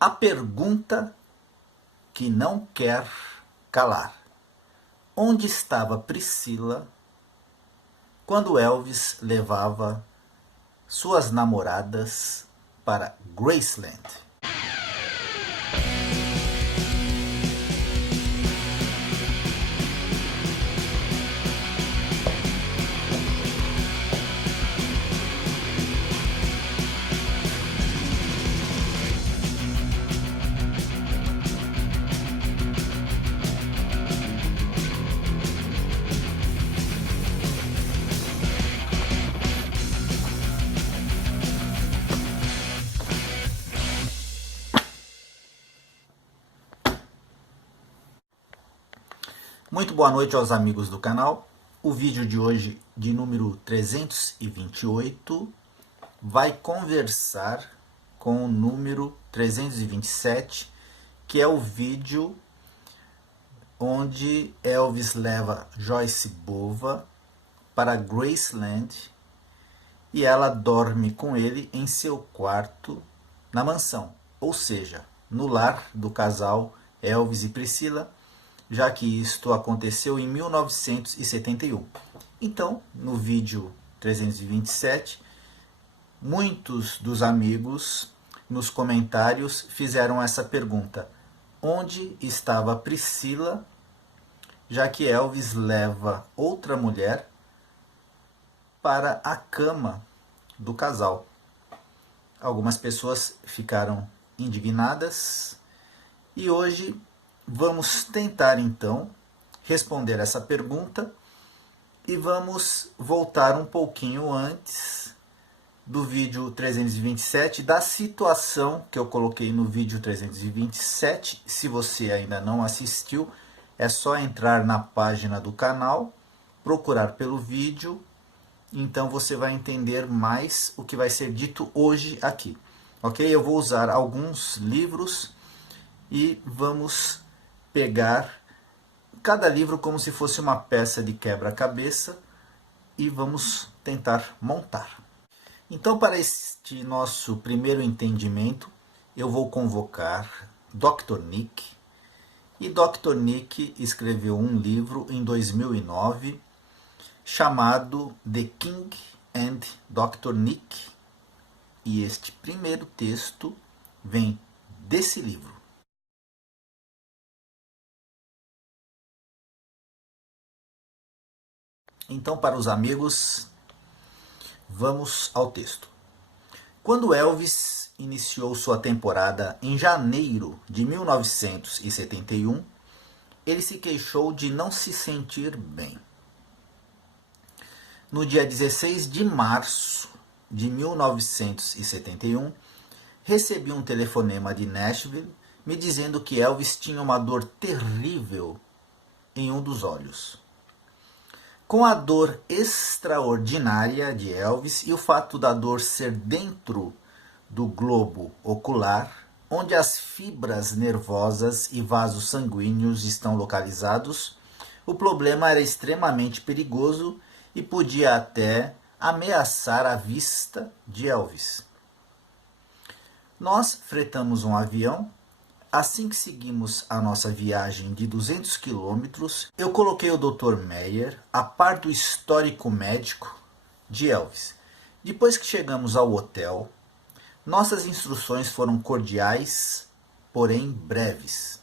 A pergunta que não quer calar. Onde estava Priscila quando Elvis levava suas namoradas para Graceland? Muito boa noite aos amigos do canal. O vídeo de hoje, de número 328, vai conversar com o número 327, que é o vídeo onde Elvis leva Joyce Bova para Graceland e ela dorme com ele em seu quarto na mansão, ou seja, no lar do casal Elvis e Priscila, já que isto aconteceu em 1971. Então, no vídeo 327, muitos dos amigos nos comentários fizeram essa pergunta: onde estava Priscila, já que Elvis leva outra mulher para a cama do casal? Algumas pessoas ficaram indignadas e hoje vamos tentar então responder essa pergunta e vamos voltar um pouquinho antes do vídeo 327, da situação que eu coloquei no vídeo 327. Se você ainda não assistiu, é só entrar na página do canal, procurar pelo vídeo, então você vai entender mais o que vai ser dito hoje aqui. Ok? Eu vou usar alguns livros e vamos pegar cada livro como se fosse uma peça de quebra-cabeça e vamos tentar montar. Então, para este nosso primeiro entendimento, eu vou convocar Dr. Nick. E Dr. Nick escreveu um livro em 2009 chamado The King and Dr. Nick. E este primeiro texto vem desse livro. Então, para os amigos, vamos ao texto. Quando Elvis iniciou sua temporada em janeiro de 1971, ele se queixou de não se sentir bem. No dia 16 de março de 1971, recebi um telefonema de Nashville me dizendo que Elvis tinha uma dor terrível em um dos olhos. Com a dor extraordinária de Elvis e o fato da dor ser dentro do globo ocular, onde as fibras nervosas e vasos sanguíneos estão localizados, o problema era extremamente perigoso e podia até ameaçar a vista de Elvis. Nós fretamos um avião. Assim que seguimos a nossa viagem de 200 quilômetros, eu coloquei o Dr. Meyer a par do histórico médico de Elvis. Depois que chegamos ao hotel, nossas instruções foram cordiais, porém breves.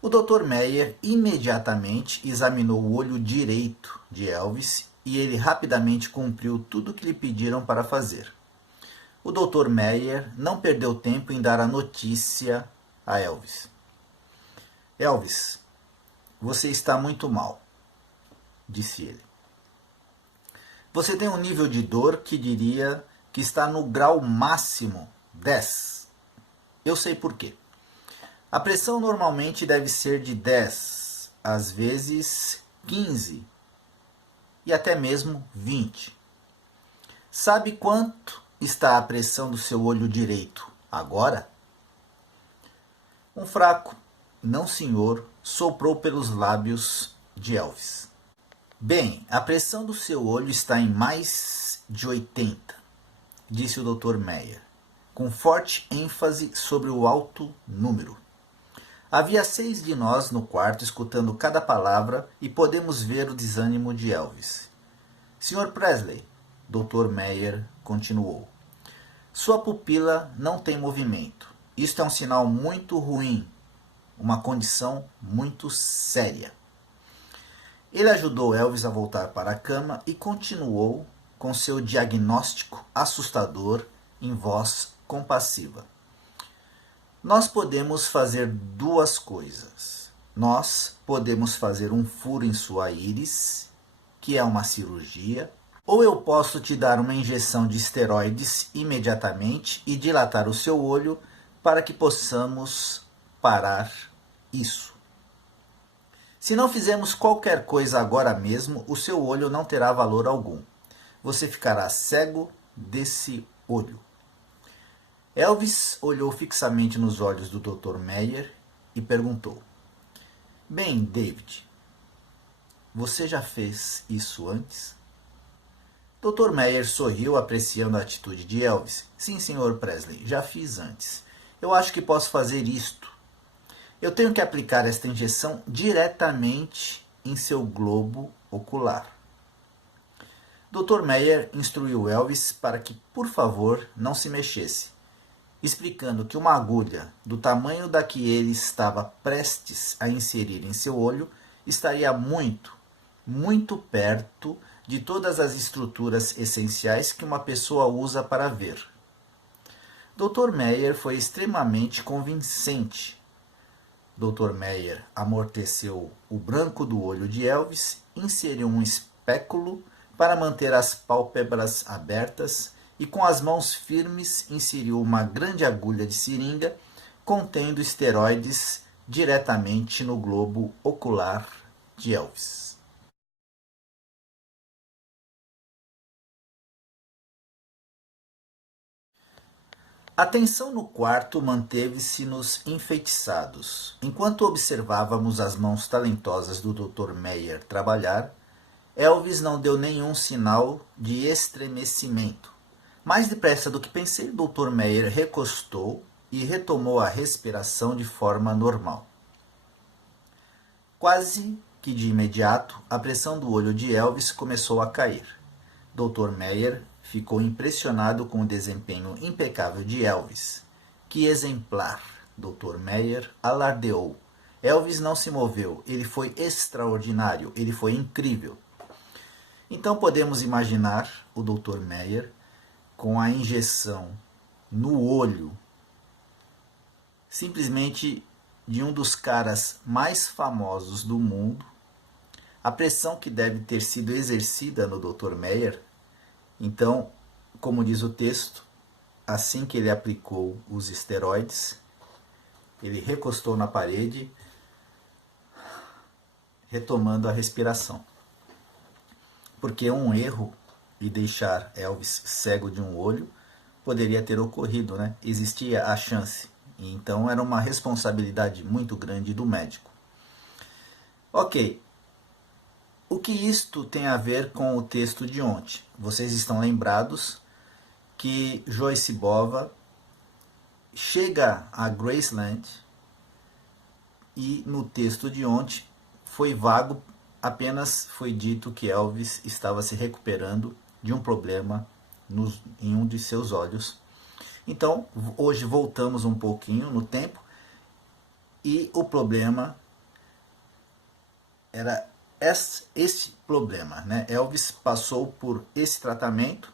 O Dr. Meyer imediatamente examinou o olho direito de Elvis e ele rapidamente cumpriu tudo o que lhe pediram para fazer. O Dr. Meyer não perdeu tempo em dar a notícia a Elvis. Elvis, você está muito mal, disse ele. Você tem um nível de dor que diria que está no grau máximo 10. Eu sei por quê. A pressão normalmente deve ser de 10, às vezes 15 e até mesmo 20. Sabe quanto está a pressão do seu olho direito agora? Um fraco "não senhor" soprou pelos lábios de Elvis. Bem, a pressão do seu olho está em mais de 80, disse o Dr. Meyer. com forte ênfase sobre o alto número. Havia 6 de nós no quarto escutando cada palavra e podemos ver o desânimo de Elvis. Sr. Presley, Dr. Meyer continuou. Sua pupila não tem movimento. Isto é um sinal muito ruim, uma condição muito séria. Ele ajudou Elvis a voltar para a cama e continuou com seu diagnóstico assustador em voz compassiva. Nós podemos fazer duas coisas. Nós podemos fazer um furo em sua íris, que é uma cirurgia, ou eu posso te dar uma injeção de esteroides imediatamente e dilatar o seu olho para que possamos parar isso. Se não fizermos qualquer coisa agora mesmo, o seu olho não terá valor algum. Você ficará cego desse olho. Elvis olhou fixamente nos olhos do Dr. Meyer e perguntou: Bem, David, você já fez isso antes? Dr. Meyer sorriu, apreciando a atitude de Elvis. Sim, Sr. Presley, já fiz antes. Eu acho que posso fazer isto. Eu tenho que aplicar esta injeção diretamente em seu globo ocular. Dr. Meyer instruiu Elvis para que, por favor, não se mexesse, explicando que uma agulha do tamanho da que ele estava prestes a inserir em seu olho estaria muito, muito perto de todas as estruturas essenciais que uma pessoa usa para ver. Dr. Meyer foi extremamente convincente. Dr. Meyer amorteceu o branco do olho de Elvis, inseriu um espéculo para manter as pálpebras abertas e com as mãos firmes inseriu uma grande agulha de seringa contendo esteroides diretamente no globo ocular de Elvis. A tensão no quarto manteve-se-nos enfeitiçados. Enquanto observávamos as mãos talentosas do Dr. Meyer trabalhar, Elvis não deu nenhum sinal de estremecimento. Mais depressa do que pensei, Dr. Meyer recostou e retomou a respiração de forma normal. Quase que de imediato, a pressão do olho de Elvis começou a cair. Dr. Meyer ficou impressionado com o desempenho impecável de Elvis. Que exemplar! Dr. Meyer alardeou. Elvis não se moveu, ele foi extraordinário, ele foi incrível. Então podemos imaginar o Dr. Meyer com a injeção no olho, simplesmente de um dos caras mais famosos do mundo, a pressão que deve ter sido exercida no Dr. Meyer. Então, como diz o texto, assim que ele aplicou os esteroides, ele recostou na parede, retomando a respiração. Porque um erro e deixar Elvis cego de um olho poderia ter ocorrido, né? Existia a chance. Então era uma responsabilidade muito grande do médico. Ok. O que isto tem a ver com o texto de ontem? Vocês estão lembrados que Joyce Bova chega a Graceland e no texto de ontem foi vago, apenas foi dito que Elvis estava se recuperando de um problema em um de seus olhos. Então, hoje voltamos um pouquinho no tempo e o problema era esse problema, né? Elvis passou por esse tratamento.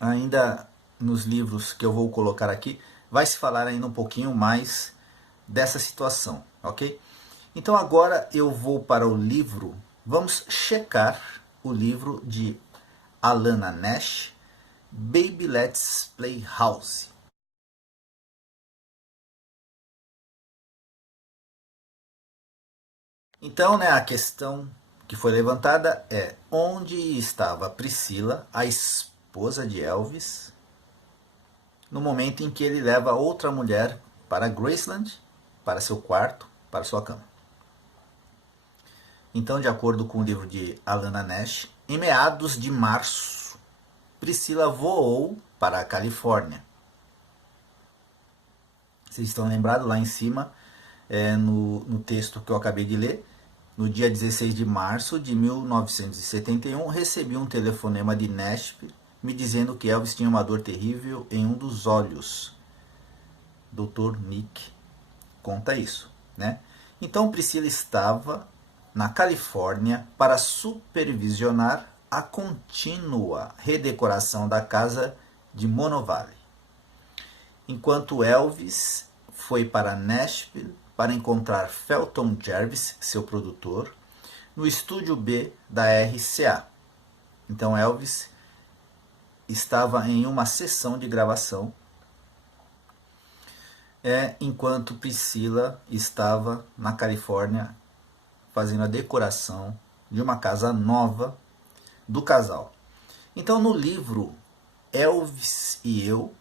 Ainda nos livros que eu vou colocar aqui, vai se falar ainda um pouquinho mais dessa situação, ok? Então agora eu vou para o livro, vamos checar o livro de Alana Nash, Baby Let's Play House. Então, né, a questão que foi levantada é: onde estava Priscila, a esposa de Elvis, no momento em que ele leva outra mulher para Graceland, para seu quarto, para sua cama? Então, de acordo com o livro de Alana Nash, em meados de março, Priscila voou para a Califórnia. Vocês estão lembrados lá em cima, no texto que eu acabei de ler, no dia 16 de março de 1971, recebi um telefonema de Nashville me dizendo que Elvis tinha uma dor terrível em um dos olhos. Dr. Nick conta isso, né? Então Priscila estava na Califórnia para supervisionar a contínua redecoração da casa de Mono Valley, enquanto Elvis foi para Nashville para encontrar Felton Jervis, seu produtor, no estúdio B da RCA. Então Elvis estava em uma sessão de gravação, enquanto Priscila estava na Califórnia fazendo a decoração de uma casa nova do casal. Então no livro Elvis e Eu,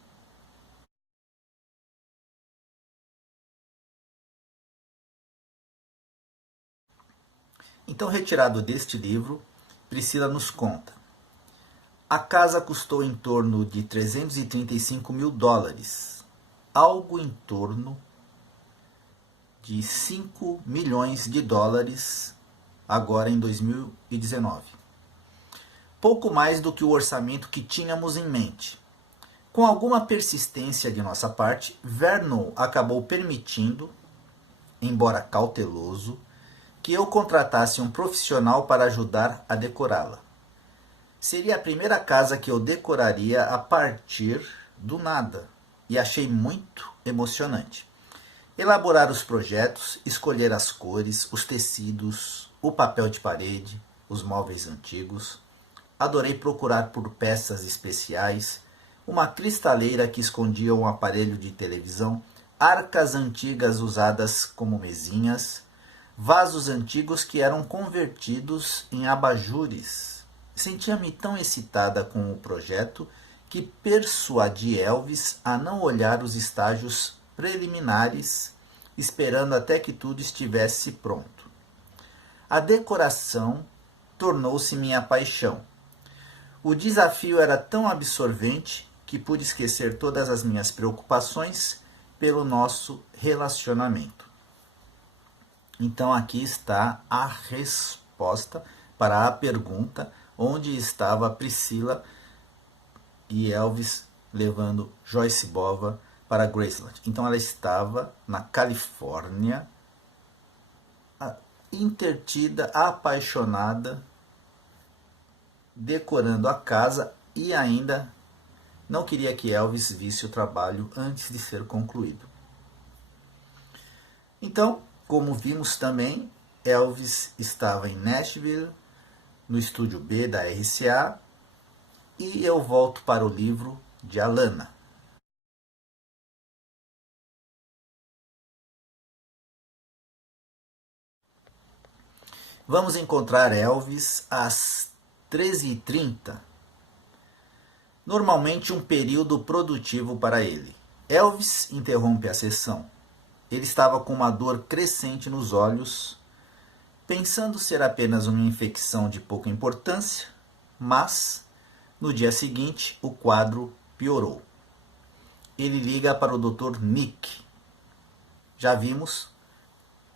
então retirado deste livro, Priscila nos conta: a casa custou em torno de 335 mil dólares, algo em torno de 5 milhões de dólares agora em 2019. Pouco mais do que o orçamento que tínhamos em mente. Com alguma persistência de nossa parte, Vernon acabou permitindo, embora cauteloso, que eu contratasse um profissional para ajudar a decorá-la. Seria a primeira casa que eu decoraria a partir do nada, e achei muito emocionante. Elaborar os projetos, escolher as cores, os tecidos, o papel de parede, os móveis antigos. Adorei procurar por peças especiais, uma cristaleira que escondia um aparelho de televisão, arcas antigas usadas como mesinhas, vasos antigos que eram convertidos em abajures. Sentia-me tão excitada com o projeto que persuadi Elvis a não olhar os estágios preliminares, esperando até que tudo estivesse pronto. A decoração tornou-se minha paixão. O desafio era tão absorvente que pude esquecer todas as minhas preocupações pelo nosso relacionamento. Então aqui está a resposta para a pergunta: onde estava Priscila e Elvis levando Joyce Bova para Graceland? Então ela estava na Califórnia, intertida, apaixonada, decorando a casa, e ainda não queria que Elvis visse o trabalho antes de ser concluído. Então, como vimos também, Elvis estava em Nashville, no estúdio B da RCA, e eu volto para o livro de Alana. Vamos encontrar Elvis às 13h30, normalmente um período produtivo para ele. Elvis interrompe a sessão. Ele estava com uma dor crescente nos olhos, pensando ser apenas uma infecção de pouca importância, mas no dia seguinte o quadro piorou. Ele liga para o Dr. Nick. Já vimos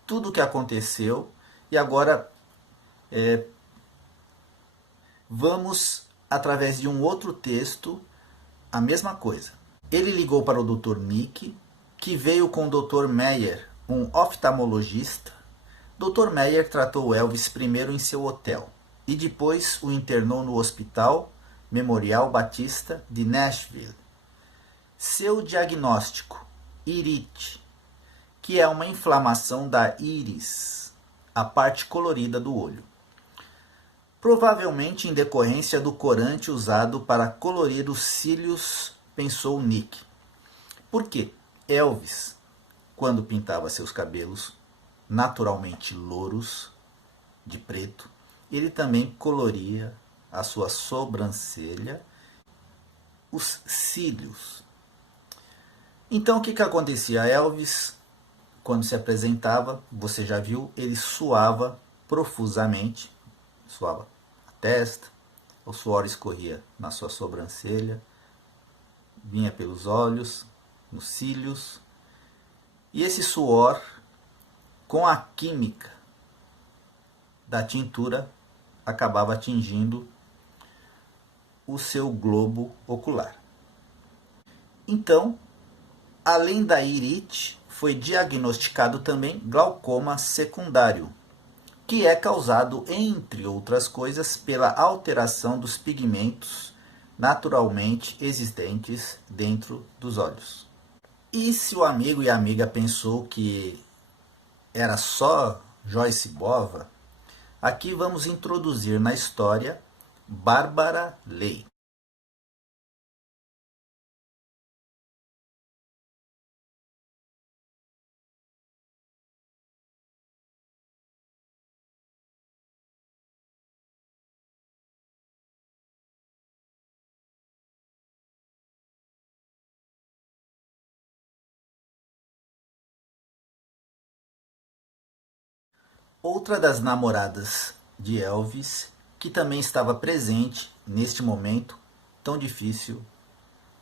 tudo o que aconteceu e agora vamos, através de um outro texto, a mesma coisa. Ele ligou para o Dr. Nick, que veio com o Dr. Meyer, um oftalmologista. Dr. Meyer tratou Elvis primeiro em seu hotel e depois o internou no Hospital Memorial Batista de Nashville. Seu diagnóstico: irite, que é uma inflamação da íris, a parte colorida do olho. Provavelmente em decorrência do corante usado para colorir os cílios, pensou Nick. Por quê? Elvis, quando pintava seus cabelos naturalmente louros, de preto, ele também coloria a sua sobrancelha, os cílios. Então o que acontecia? Elvis, quando se apresentava, você já viu, ele suava profusamente, suava a testa, o suor escorria na sua sobrancelha, vinha pelos olhos, nos cílios, E esse suor, com a química da tintura, acabava atingindo o seu globo ocular. Então, além da irite, foi diagnosticado também glaucoma secundário, que é causado, entre outras coisas, pela alteração dos pigmentos naturalmente existentes dentro dos olhos. E se o amigo e a amiga pensou que era só Joyce Bova, aqui vamos introduzir na história Bárbara Ley. Outra das namoradas de Elvis, que também estava presente neste momento tão difícil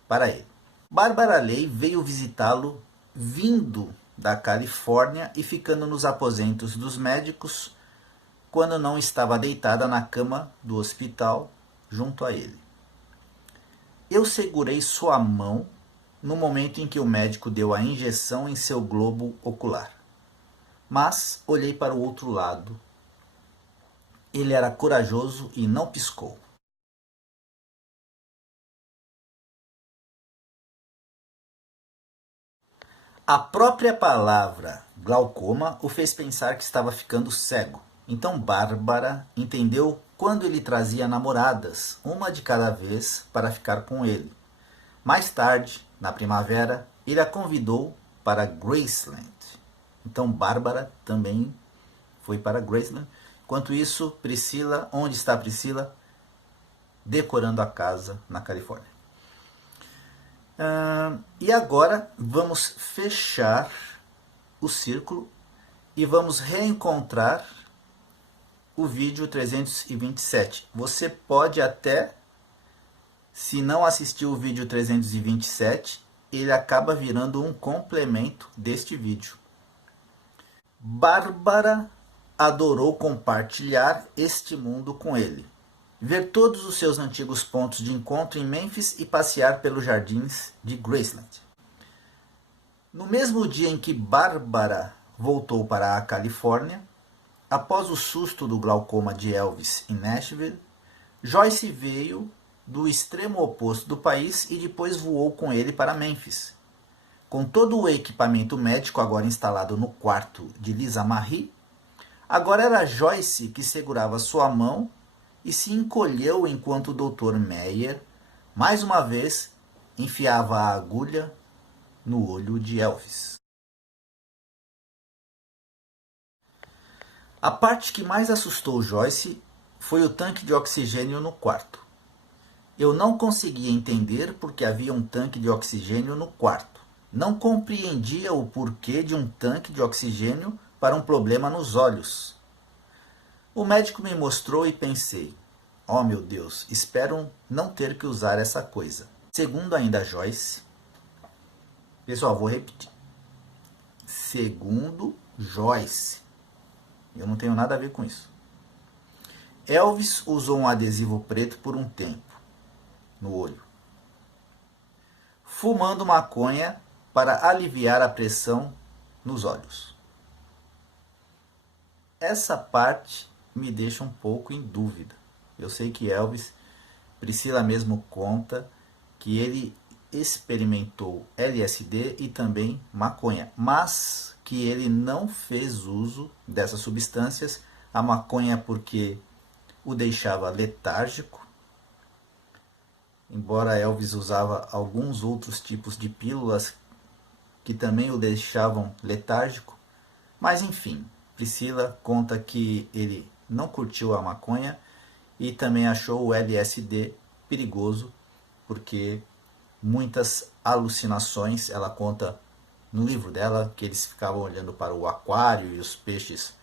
para ele. Bárbara Ley veio visitá-lo vindo da Califórnia e ficando nos aposentos dos médicos quando não estava deitada na cama do hospital junto a ele. Eu segurei sua mão no momento em que o médico deu a injeção em seu globo ocular. Mas olhei para o outro lado. Ele era corajoso e não piscou. A própria palavra glaucoma o fez pensar que estava ficando cego. Então Bárbara entendeu quando ele trazia namoradas, uma de cada vez, para ficar com ele. Mais tarde, na primavera, ele a convidou para Graceland. Então Bárbara também foi para Graceland. Enquanto isso, Priscila, onde está Priscila? Decorando a casa na Califórnia. E agora vamos fechar o círculo e vamos reencontrar o vídeo 327. Você pode até, se não assistiu o vídeo 327, ele acaba virando um complemento deste vídeo. Bárbara adorou compartilhar este mundo com ele, ver todos os seus antigos pontos de encontro em Memphis e passear pelos jardins de Graceland. No mesmo dia em que Bárbara voltou para a Califórnia, após o susto do glaucoma de Elvis em Nashville, Joyce veio do extremo oposto do país e depois voou com ele para Memphis. Com todo o equipamento médico agora instalado no quarto de Lisa Marie, agora era Joyce que segurava sua mão e se encolheu enquanto o Dr. Meyer, mais uma vez, enfiava a agulha no olho de Elvis. A parte que mais assustou Joyce foi o tanque de oxigênio no quarto. Eu não conseguia entender porque havia um tanque de oxigênio no quarto. Não compreendia o porquê de um tanque de oxigênio para um problema nos olhos. O médico me mostrou e pensei, oh meu Deus, espero não ter que usar essa coisa. Segundo ainda Joyce, pessoal, vou repetir. Segundo Joyce, eu não tenho nada a ver com isso. Elvis usou um adesivo preto por um tempo no olho, fumando maconha para aliviar a pressão nos olhos. Essa parte me deixa um pouco em dúvida. Eu sei que Elvis, Priscila mesmo conta que ele experimentou LSD e também maconha, mas que ele não fez uso dessas substâncias, a maconha porque o deixava letárgico, embora Elvis usava alguns outros tipos de pílulas que também o deixavam letárgico, mas enfim, Priscila conta que ele não curtiu a maconha e também achou o LSD perigoso, porque muitas alucinações, ela conta no livro dela que eles ficavam olhando para o aquário e os peixes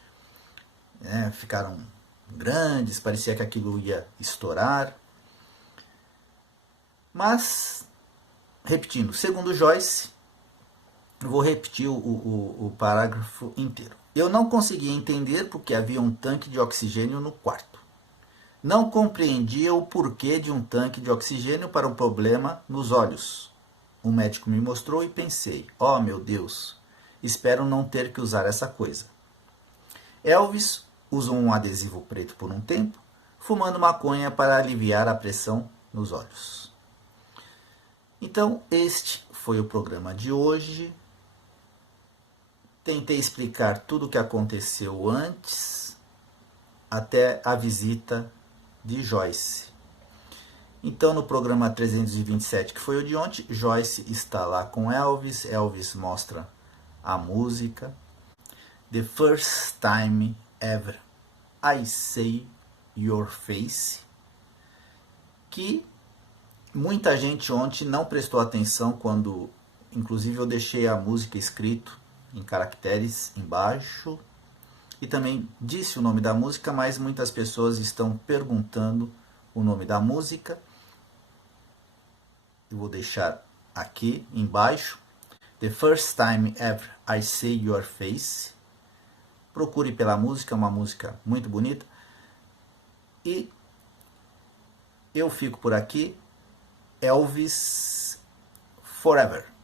ficaram grandes, parecia que aquilo ia estourar. Mas, repetindo, segundo Joyce, Eu vou repetir o parágrafo inteiro. Eu não conseguia entender porque havia um tanque de oxigênio no quarto. Não compreendia o porquê de um tanque de oxigênio para um problema nos olhos. O médico me mostrou e pensei: oh meu Deus, espero não ter que usar essa coisa. Elvis usou um adesivo preto por um tempo, fumando maconha para aliviar a pressão nos olhos. Então, este foi o programa de hoje. Tentei explicar tudo o que aconteceu antes, até a visita de Joyce. Então, no programa 327, que foi o de ontem, Joyce está lá com Elvis. Elvis mostra a música. The first time ever I see your face. Que muita gente ontem não prestou atenção quando, inclusive, eu deixei a música escrito em caracteres embaixo. E também disse o nome da música, mas muitas pessoas estão perguntando o nome da música. Eu vou deixar aqui embaixo. The first time ever I see your face. Procure pela música, é uma música muito bonita. E eu fico por aqui. Elvis Forever.